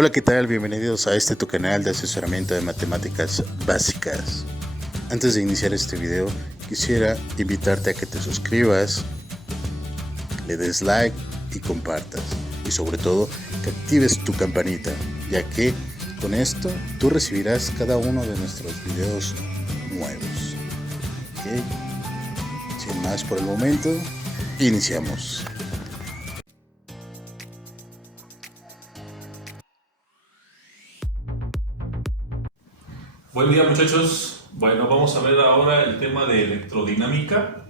Hola, ¿qué tal? Bienvenidos a tu canal de asesoramiento de matemáticas básicas. Antes de iniciar este video, quisiera invitarte a que te suscribas, le des like y compartas. Y sobre todo, que actives tu campanita, ya que con esto tú recibirás cada uno de nuestros videos nuevos. ¿Okay? Sin más por el momento, iniciamos. Buen día, muchachos. Bueno, vamos a ver ahora el tema de electrodinámica.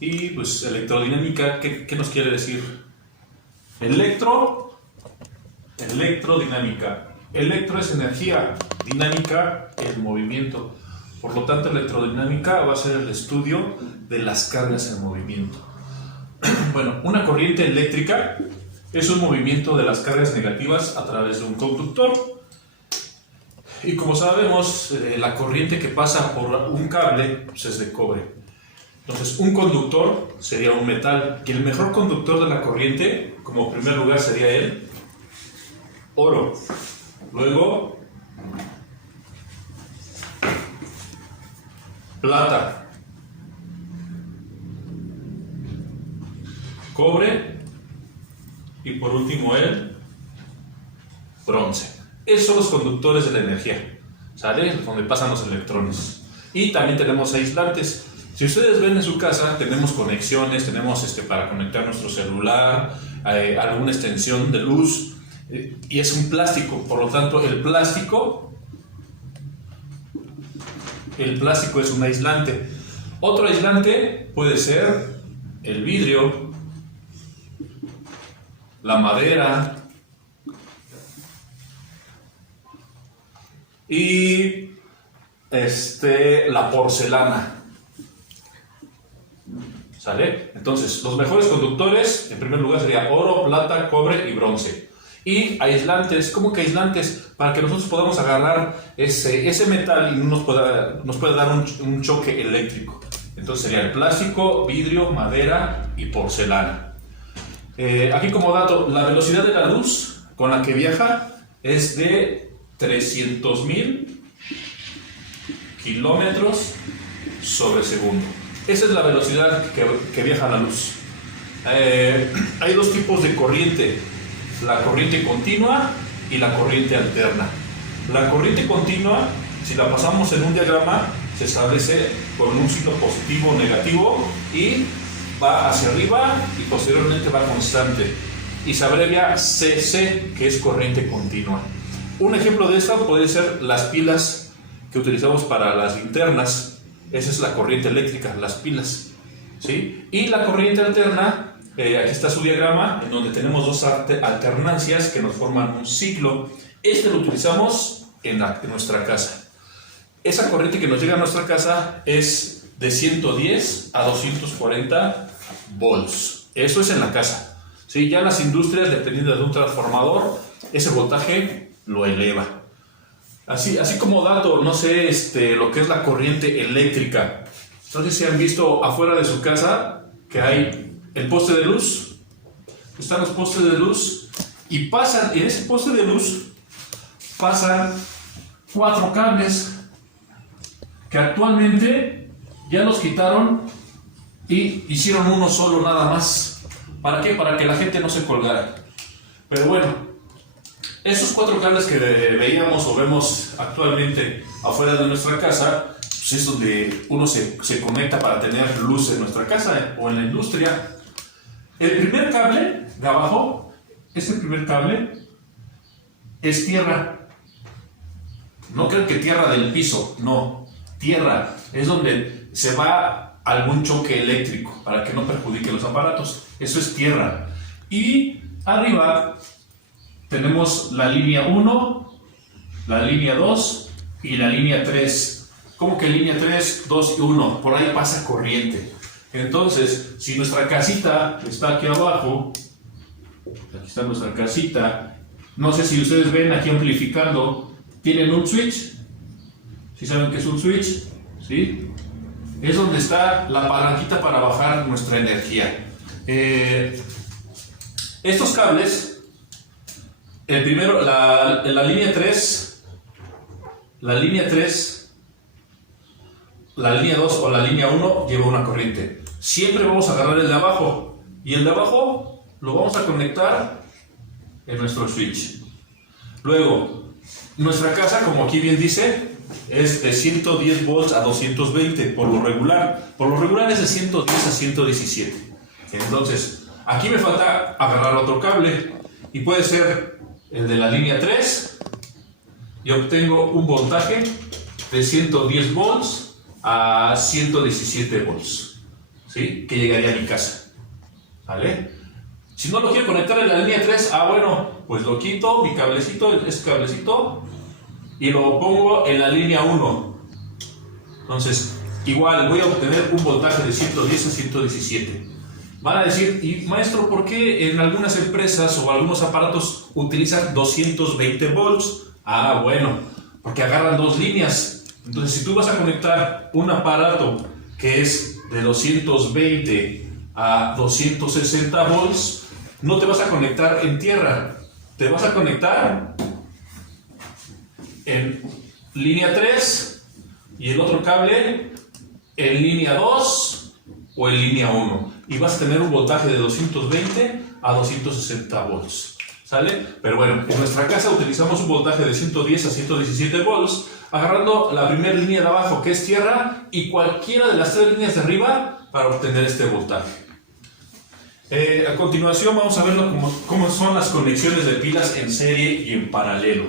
Y pues electrodinámica, ¿qué nos quiere decir? Electrodinámica. Electro es energía, dinámica es movimiento. Por lo tanto, electrodinámica va a ser el estudio de las cargas en movimiento. Bueno, una corriente eléctrica es un movimiento de las cargas negativas a través de un conductor. Y como sabemos, la corriente que pasa por un cable pues es de cobre. Entonces, un conductor sería un metal. Y el mejor conductor de la corriente, como primer lugar, sería el oro. Luego, plata, cobre y por último el bronce. Esos son los conductores de la energía, ¿sale? Donde pasan los electrones. Y también tenemos aislantes. Si ustedes ven en su casa, tenemos conexiones, tenemos para conectar nuestro celular, alguna extensión de luz, y es un plástico. Por lo tanto, el plástico es un aislante. Otro aislante puede ser el vidrio, la madera, y la porcelana, ¿sale? Entonces, los mejores conductores, en primer lugar, sería oro, plata, cobre y bronce. Y aislantes, ¿cómo que aislantes? Para que nosotros podamos agarrar ese metal y nos pueda dar un choque eléctrico. Entonces sería el plástico, vidrio, madera y porcelana. Aquí como dato, la velocidad de la luz con la que viaja es de 300.000 kilómetros sobre segundo. Esa es la velocidad que viaja la luz. Hay dos tipos de corriente: la corriente continua y la corriente alterna. La corriente continua, si la pasamos en un diagrama, se establece con un signo positivo o negativo y va hacia arriba y posteriormente va constante. Y se abrevia CC, que es corriente continua. Un ejemplo de esto puede ser las pilas que utilizamos para las linternas. Esa es la corriente eléctrica, las pilas, ¿sí? Y la corriente alterna, aquí está su diagrama, en donde tenemos dos alternancias que nos forman un ciclo. Lo utilizamos en nuestra casa. Esa corriente que nos llega a nuestra casa es de 110 a 240 volts. Eso es en la casa, ¿sí? Ya en las industrias, dependiendo de un transformador, ese voltaje lo eleva. Así como dato, no sé, lo que es la corriente eléctrica. Entonces, si han visto afuera de su casa que hay el poste de luz, están los postes de luz y en ese poste de luz pasan 4 cables que actualmente ya los quitaron y hicieron uno solo nada más. ¿Para qué? Para que la gente no se colgara. Pero bueno, esos 4 cables que veíamos o vemos actualmente afuera de nuestra casa, pues es donde uno se conecta para tener luz en nuestra casa o en la industria. El primer cable de abajo, este primer cable, es tierra. No creo que tierra del piso, no, tierra. Es donde se va algún choque eléctrico para que no perjudique los aparatos. Eso es tierra. Y arriba tenemos la línea 1, la línea 2 y la línea 3. ¿Cómo que línea 3, 2 y 1? Por ahí pasa corriente. Entonces, si nuestra casita está aquí abajo, aquí está nuestra casita, no sé si ustedes ven aquí amplificando, tienen un switch. ¿Sí saben qué es un switch? ¿Sí? Es donde está la palanquita para bajar nuestra energía. Estos cables El primero, la línea 3, la línea 3, la línea 2 o la línea 1 lleva una corriente. Siempre vamos a agarrar el de abajo y el de abajo lo vamos a conectar en nuestro switch. Luego, nuestra casa, como aquí bien dice, es de 110 volts a 220 por lo regular. Por lo regular es de 110 a 117. Entonces, aquí me falta agarrar otro cable y puede ser el de la línea 3 y obtengo un voltaje de 110 volts a 117 volts, ¿sí? Que llegaría a mi casa, ¿vale? Si no lo quiero conectar en la línea 3, bueno, pues lo quito, mi cablecito, este cablecito, y lo pongo en la línea 1. Entonces, igual voy a obtener un voltaje de 110 a 117. Van a decir, y maestro, ¿por qué en algunas empresas o algunos aparatos utilizan 220 volts? Bueno, porque agarran dos líneas. Entonces, si tú vas a conectar un aparato que es de 220 a 260 volts, no te vas a conectar en tierra, te vas a conectar en línea 3 y el otro cable en línea 2 o en línea 1 y vas a tener un voltaje de 220 a 260 volts, ¿sale? Pero bueno, en nuestra casa utilizamos un voltaje de 110 a 117 volts agarrando la primera línea de abajo, que es tierra, y cualquiera de las tres líneas de arriba para obtener este voltaje. A continuación vamos a ver cómo son las conexiones de pilas en serie y en paralelo.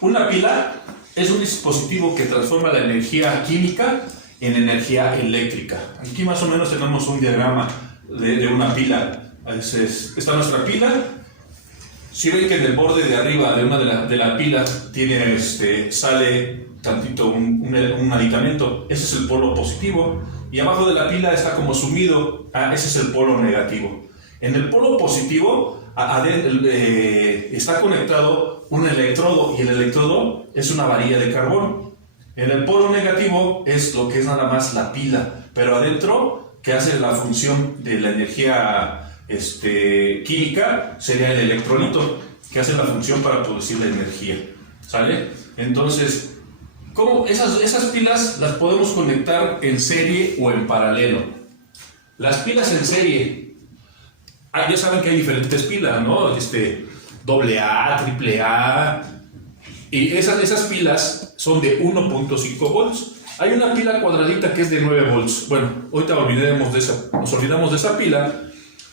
Una pila es un dispositivo que transforma la energía química en energía eléctrica. Aquí más o menos tenemos un diagrama de una pila. Está nuestra pila. Si ven que en el borde de arriba de la pila sale tantito un aditamento, ese es el polo positivo, y abajo de la pila está como sumido, ese es el polo negativo. En el polo positivo está conectado un electrodo, y el electrodo es una varilla de carbón. En el polo negativo es lo que es nada más la pila, pero adentro, que hace la función de la energía química, sería el electrolito, que hace la función para producir la energía, ¿sale? Entonces, ¿cómo esas pilas las podemos conectar en serie o en paralelo? Las pilas en serie, ya saben que hay diferentes pilas, ¿no? AA, AAA, y esas pilas son de 1.5 volts. Hay una pila cuadradita que es de 9 volts. Bueno, ahorita nos olvidamos de esa pila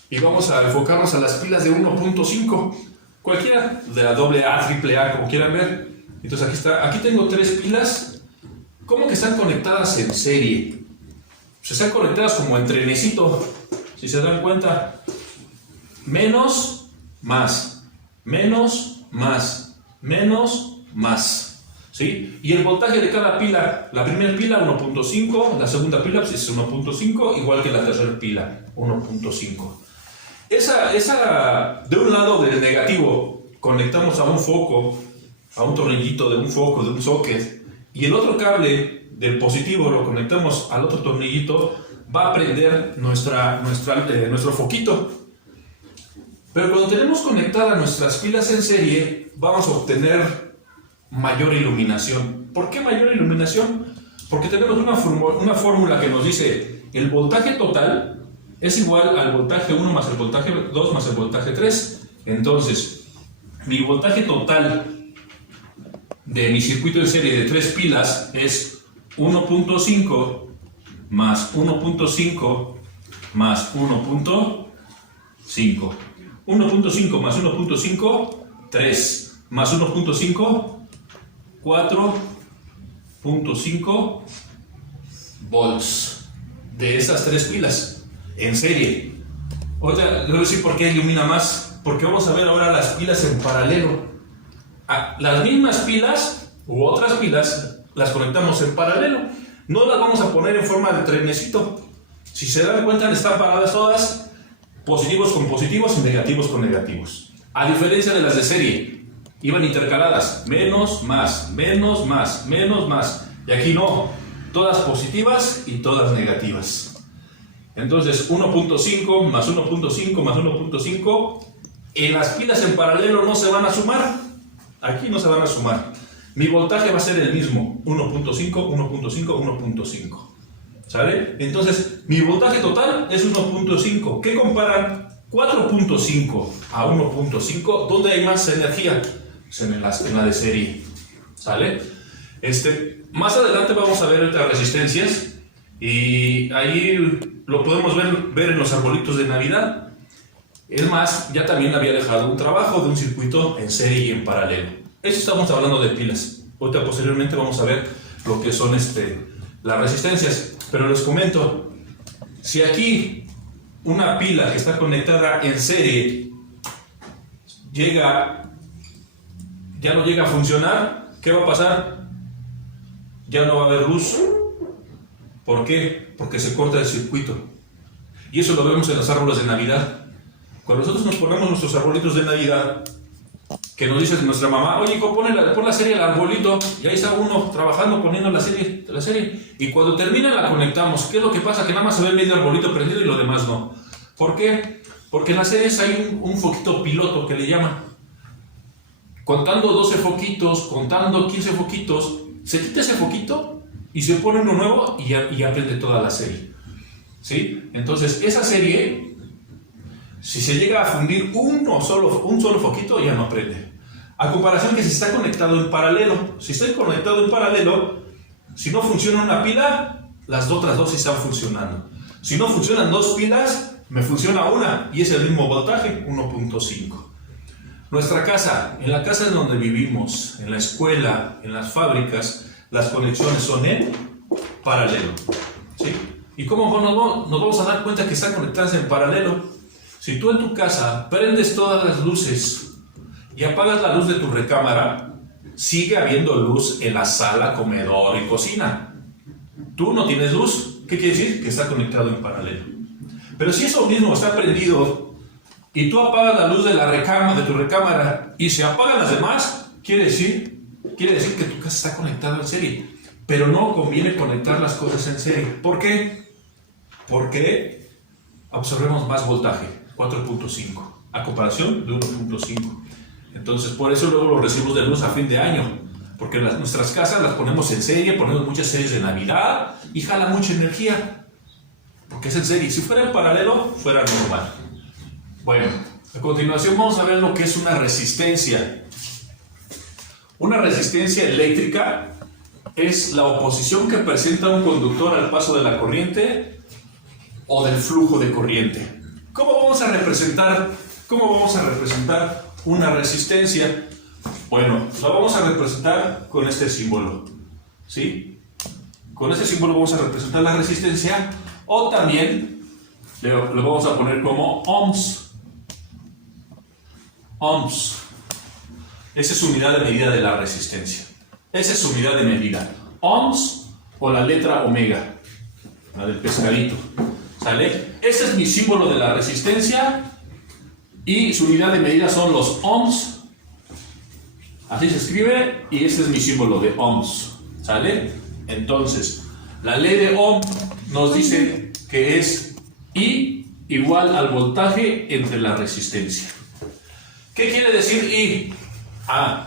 y vamos a enfocarnos a las pilas de 1.5, cualquiera, de la AA, AAA, como quieran ver. Entonces aquí tengo tres pilas. ¿Cómo que están conectadas en serie? Se están conectadas como en trenecito, si se dan cuenta. Menos, más, menos, más, menos, más, ¿sí? Y el voltaje de cada pila, la primera pila 1.5, la segunda pila es 1.5, igual que la tercera pila 1.5. Esa de un lado del negativo conectamos a un foco, a un tornillito de un foco, de un socket, y el otro cable del positivo lo conectamos al otro tornillito, va a prender nuestro foquito. Pero cuando tenemos conectadas nuestras pilas en serie, vamos a obtener mayor iluminación. ¿Por qué mayor iluminación? Porque tenemos una fórmula que nos dice el voltaje total es igual al voltaje 1 más el voltaje 2 más el voltaje 3. Entonces, mi voltaje total de mi circuito en serie de 3 pilas es 1.5 más 1.5 más 1.5. 1.5 más 1.5, 3 más 1.5, 4.5 volts de esas tres pilas en serie. Ahorita les voy a decir por qué ilumina más, porque vamos a ver ahora las pilas en paralelo. Las mismas pilas u otras pilas las conectamos en paralelo, no las vamos a poner en forma de trenecito. Si se dan cuenta, están paradas todas, positivos con positivos y negativos con negativos. A diferencia de las de serie, iban intercaladas, menos, más, menos, más, menos, más. Y aquí no, todas positivas y todas negativas. Entonces 1.5 más 1.5 más 1.5 En las pilas en paralelo no se van a sumar. Aquí no se van a sumar. Mi voltaje va a ser el mismo, 1.5, 1.5, 1.5. ¿Sale? Entonces, mi voltaje total es 1.5. ¿Qué comparan 4.5 a 1.5? ¿Dónde hay más energía? Pues en la de serie. ¿Sale? Más adelante vamos a ver otras resistencias y ahí lo podemos ver en los arbolitos de Navidad. Es más, ya también había dejado un trabajo de un circuito en serie y en paralelo. Eso estamos hablando de pilas. Ahorita posteriormente vamos a ver lo que son las resistencias. Pero les comento, si aquí una pila que está conectada en serie ya no llega a funcionar, ¿qué va a pasar? Ya no va a haber luz. ¿Por qué? Porque se corta el circuito. Y eso lo vemos en los árboles de Navidad. Cuando nosotros nos ponemos nuestros arbolitos de Navidad, que nos dice nuestra mamá, oye, pon la serie al arbolito, y ahí está uno trabajando poniendo la serie, y cuando termina la conectamos. ¿Qué es lo que pasa? Que nada más se ve medio arbolito prendido y lo demás no. ¿Por qué? Porque en las series hay un foquito piloto que le llaman. Contando 12 foquitos, contando 15 foquitos, se quita ese foquito y se pone uno nuevo y ya prende toda la serie. ¿Sí? Entonces, esa serie, si se llega a fundir un solo foquito, ya no prende. A comparación que si está conectado en paralelo. Si está conectado en paralelo, si no funciona una pila, las otras dos sí están funcionando. Si no funcionan dos pilas, me funciona una y es el mismo voltaje, 1.5. Nuestra casa, en la casa en donde vivimos, en la escuela, en las fábricas, las conexiones son en paralelo. ¿Sí? ¿Y cómo nos vamos a dar cuenta que están conectadas en paralelo? Si tú en tu casa prendes todas las luces y apagas la luz de tu recámara, sigue habiendo luz en la sala, comedor y cocina. Tú no tienes luz. ¿Qué quiere decir? Que está conectado en paralelo. Pero si eso mismo está prendido y tú apagas la luz de tu recámara y se apagan las demás, quiere decir que tu casa está conectada en serie. Pero no conviene conectar las cosas en serie. ¿Por qué? Porque absorbemos más voltaje, 4.5, a comparación de 1.5. Entonces, por eso luego los recibos de luz a fin de año, porque nuestras casas las ponemos en serie, ponemos muchas series de Navidad y jala mucha energía, porque es en serie. Si fuera en paralelo, fuera normal. Bueno, a continuación vamos a ver lo que es una resistencia. Una resistencia eléctrica es la oposición que presenta un conductor al paso de la corriente o del flujo de corriente. ¿Cómo vamos a representar una resistencia? Bueno, la vamos a representar con este símbolo, ¿sí? Con este símbolo vamos a representar la resistencia, o también le vamos a poner como ohms. Ohms. Esa es su unidad de medida de la resistencia. Esa es su unidad de medida. Ohms o la letra omega, la del pescadito. ¿Sale? Ese es mi símbolo de la resistencia y su unidad de medida son los ohms. Así se escribe y este es mi símbolo de ohms. ¿Sale? Entonces, la ley de Ohm nos dice que es I igual al voltaje entre la resistencia. ¿Qué quiere decir I?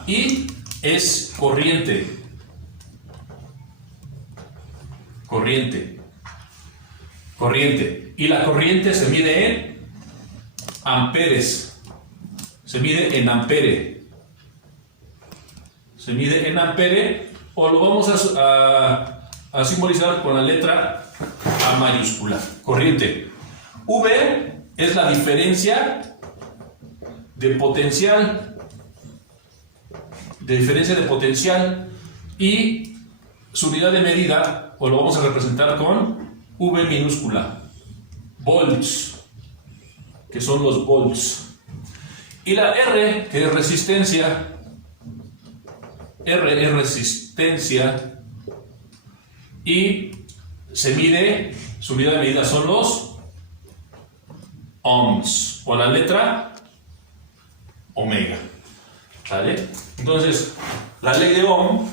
I es corriente. Corriente. Y la corriente se mide en amperes. Se mide en ampere. O lo vamos a simbolizar con la letra A mayúscula. Corriente. V es la diferencia de potencial. Y su unidad de medida, o lo vamos a representar con V minúscula. Volts, que son los volts. Y la R, que es resistencia. R es resistencia. Y se mide, su unidad de medida son los ohms, o la letra omega. ¿Vale? Entonces, la ley de Ohm,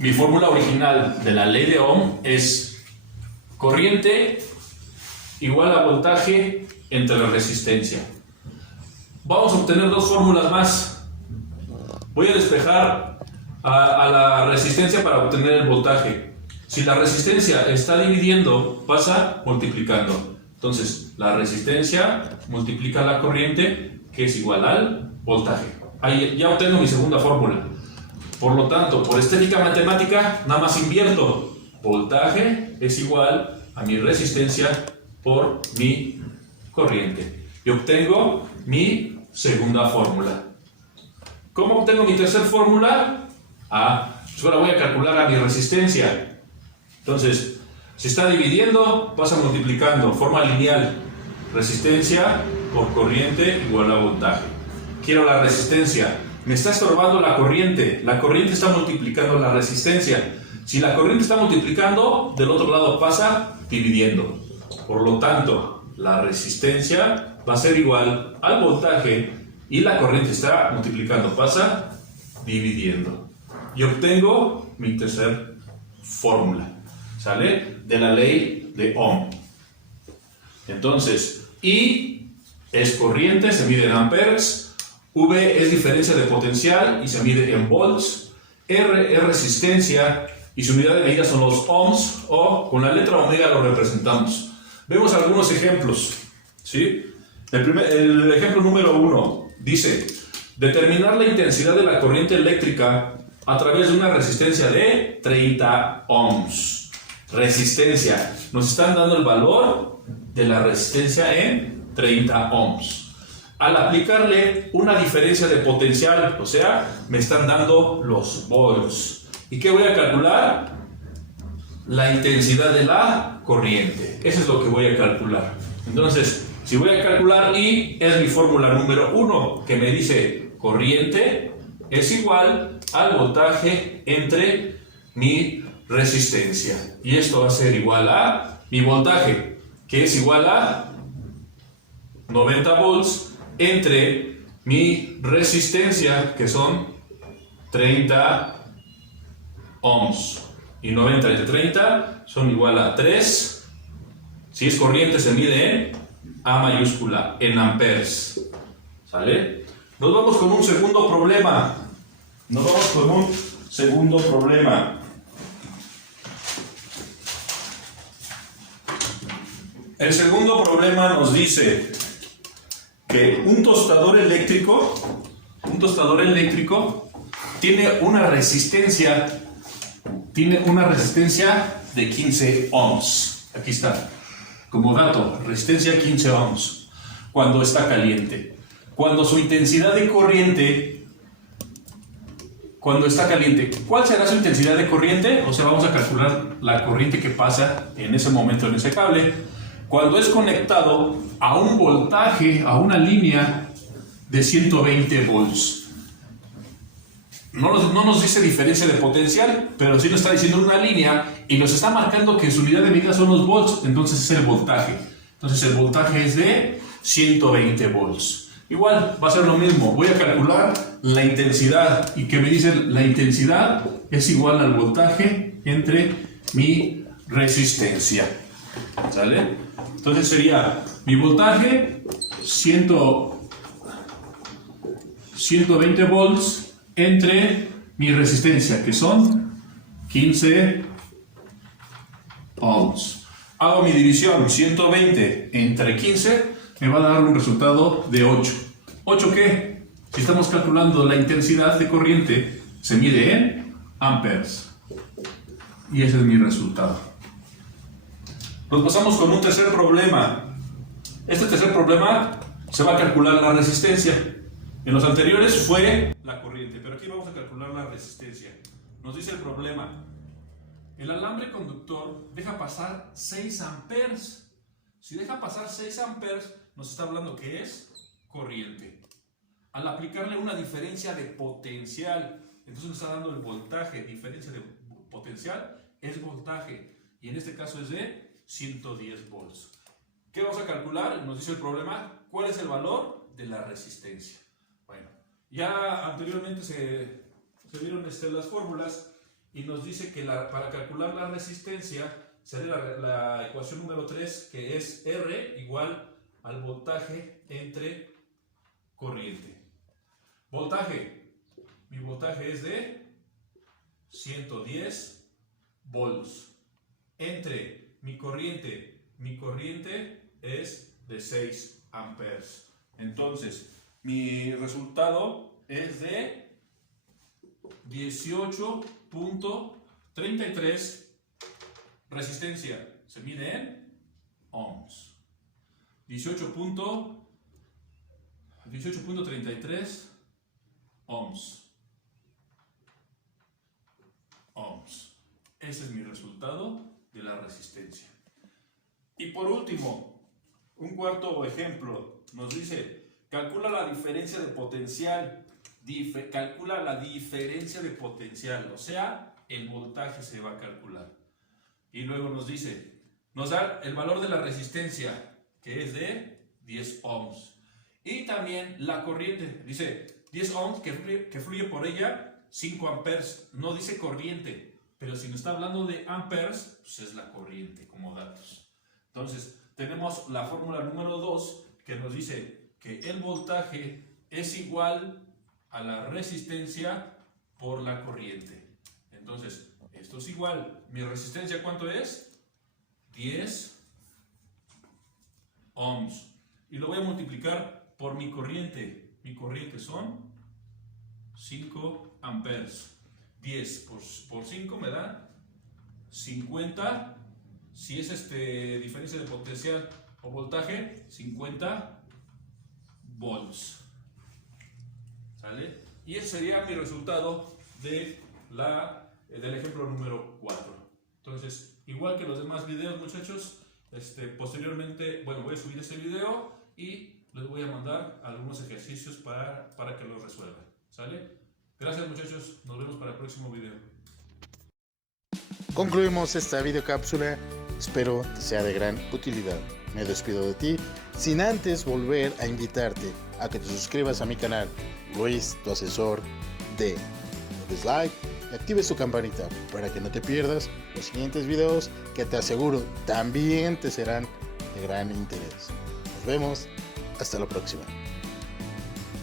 mi fórmula original de la ley de Ohm es corriente igual a voltaje entre la resistencia. vamos a obtener dos fórmulas más. Voy a despejar a la resistencia para obtener el voltaje. Si la resistencia está dividiendo, pasa multiplicando. Entonces, la resistencia multiplica la corriente, que es igual al voltaje. Ahí ya obtengo mi segunda fórmula. Por lo tanto, por estética matemática, nada más invierto. Voltaje es igual a mi resistencia por mi corriente. Y obtengo mi segunda fórmula. ¿Cómo obtengo mi tercera fórmula? Pues ahora voy a calcular a mi resistencia. Entonces, si está dividiendo, pasa multiplicando, forma lineal. Resistencia por corriente igual a voltaje. Quiero la resistencia. Me está estorbando la corriente está multiplicando la resistencia. Si la corriente está multiplicando, del otro lado pasa dividiendo. Por lo tanto, la resistencia va a ser igual al voltaje y la corriente está multiplicando, pasa dividiendo. Y obtengo mi tercera fórmula, ¿sale? De la ley de Ohm. Entonces, I es corriente, se mide en amperes. V es diferencia de potencial y se mide en volts. R es resistencia y su unidad de medida son los ohms, o con la letra omega lo representamos. Vemos algunos ejemplos, ¿sí? El ejemplo número 1 dice: determinar la intensidad de la corriente eléctrica a través de una resistencia de 30 ohms. Resistencia. Nos están dando el valor de la resistencia en 30 ohms. Al aplicarle una diferencia de potencial, o sea, me están dando los volts. ¿Y qué voy a calcular? La intensidad de la corriente. Eso es lo que voy a calcular. Entonces, si voy a calcular I, es mi fórmula número 1, que me dice corriente es igual al voltaje entre mi resistencia. Y esto va a ser igual a mi voltaje, que es igual a 90 volts, entre mi resistencia, que son 30 ohms. Y 90 entre 30 son igual a 3. Si es corriente se mide en A mayúscula, en amperes. ¿Sale? Nos vamos con un segundo problema. El segundo problema nos dice que un tostador eléctrico tiene una resistencia de 15 ohms. Aquí está, como dato, resistencia 15 ohms cuando está caliente. Cuando su intensidad de corriente, cuando está caliente, ¿cuál será su intensidad de corriente? O sea, vamos a calcular la corriente que pasa en ese momento en ese cable. Cuando es conectado a un voltaje, a una línea de 120 volts. No nos dice diferencia de potencial, pero sí nos está diciendo una línea y nos está marcando que su unidad de medida son los volts, entonces es el voltaje. Entonces el voltaje es de 120 volts. Igual va a ser lo mismo, voy a calcular la intensidad y que me dice la intensidad es igual al voltaje entre mi resistencia. ¿Sale? Entonces sería mi voltaje 120 volts entre mi resistencia, que son 15 ohms. Hago mi división, 120 entre 15 me va a dar un resultado de 8. ¿8 qué? Si estamos calculando la intensidad de corriente, se mide en amperes. Y ese es mi resultado. Nos pasamos con un tercer problema. Este tercer problema se va a calcular la resistencia. En los anteriores fue la corriente, pero aquí vamos a calcular la resistencia. Nos dice el problema: el alambre conductor deja pasar 6 amperes. Si deja pasar 6 amperes, nos está hablando que es corriente. Al aplicarle una diferencia de potencial, entonces nos está dando el voltaje. Diferencia de potencial es voltaje, y en este caso es de 110 volts. ¿Qué vamos a calcular? Nos dice el problema, ¿cuál es el valor de la resistencia? Bueno, ya anteriormente se dieron las fórmulas y nos dice que para calcular la resistencia sería la ecuación número 3, que es R igual al voltaje entre corriente. Voltaje. Mi voltaje es de 110 volts. Entre mi corriente es de 6 amperes. Entonces, mi resultado es de 18.33. Resistencia se mide en ohms. 18.33 ohms. Ese es mi resultado de la resistencia. Y por último, un cuarto ejemplo nos dice: calcula la diferencia de potencial. Calcula la diferencia de potencial, o sea, el voltaje se va a calcular. Y luego nos dice, nos da el valor de la resistencia, que es de 10 ohms. Y también la corriente, dice 10 ohms que fluye por ella 5 amperes. No dice corriente, pero si nos está hablando de amperes, pues es la corriente como datos. Entonces, tenemos la fórmula número 2 que nos dice que el voltaje es igual a la resistencia por la corriente. Entonces, esto es igual. ¿Mi resistencia cuánto es? 10 ohms. Y lo voy a multiplicar por mi corriente. Mi corriente son 5 amperes. 10 por 5 me da 50. Si es diferencia de potencial o voltaje, 50 volts. ¿Sale? Y ese sería mi resultado del ejemplo número 4. Entonces, igual que los demás videos, muchachos, posteriormente, bueno, voy a subir este video y les voy a mandar algunos ejercicios para que los resuelvan. ¿Sale? Gracias, muchachos. Nos vemos para el próximo video. Concluimos esta videocápsula. Espero que sea de gran utilidad. Me despido de ti sin antes volver a invitarte a que te suscribas a mi canal, Luis, tu asesor de. Des like y actives tu campanita para que no te pierdas los siguientes videos que te aseguro también te serán de gran interés. Nos vemos. Hasta la próxima.